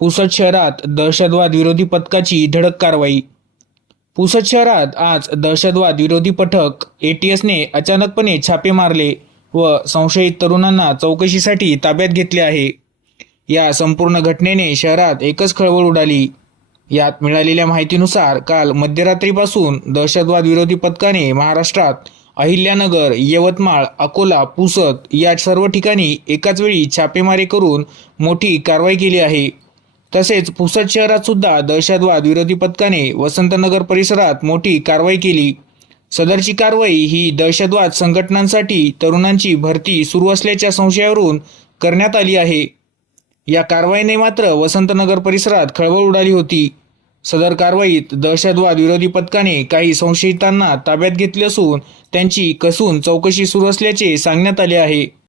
पुसद शहरात दहशतवाद विरोधी पथकाची धडक कारवाई। पुसद शहरात आज दहशतवाद विरोधी पथक एटीएसने अचानकपणे छापे मारले व संशयित तरुणांना चौकशीसाठी ताब्यात घेतले आहे। या संपूर्ण घटनेने शहरात एकच खळबळ उडाली। यात मिळालेल्या माहितीनुसार काल मध्यरात्रीपासून दहशतवाद विरोधी पथकाने महाराष्ट्रात अहिल्यानगर, यवतमाळ, अकोला, पुसद या सर्व ठिकाणी एकाच वेळी छापेमारी करून मोठी कारवाई केली आहे। तसेच पुसद शहरात सुद्धा दहशतवाद विरोधी पथकाने वसंतनगर परिसरात मोठी कारवाई केली। सदरची कारवाई ही दहशतवाद संघटनांसाठी तरुणांची भरती सुरू असल्याच्या संशयावरून करण्यात आली आहे। या कारवाईने मात्र वसंतनगर परिसरात खळबळ उडाली होती। सदर कारवाईत दहशतवाद विरोधी पथकाने काही संशयितांना ताब्यात घेतले असून त्यांची कसून चौकशी सुरू असल्याचे सांगण्यात आले आहे।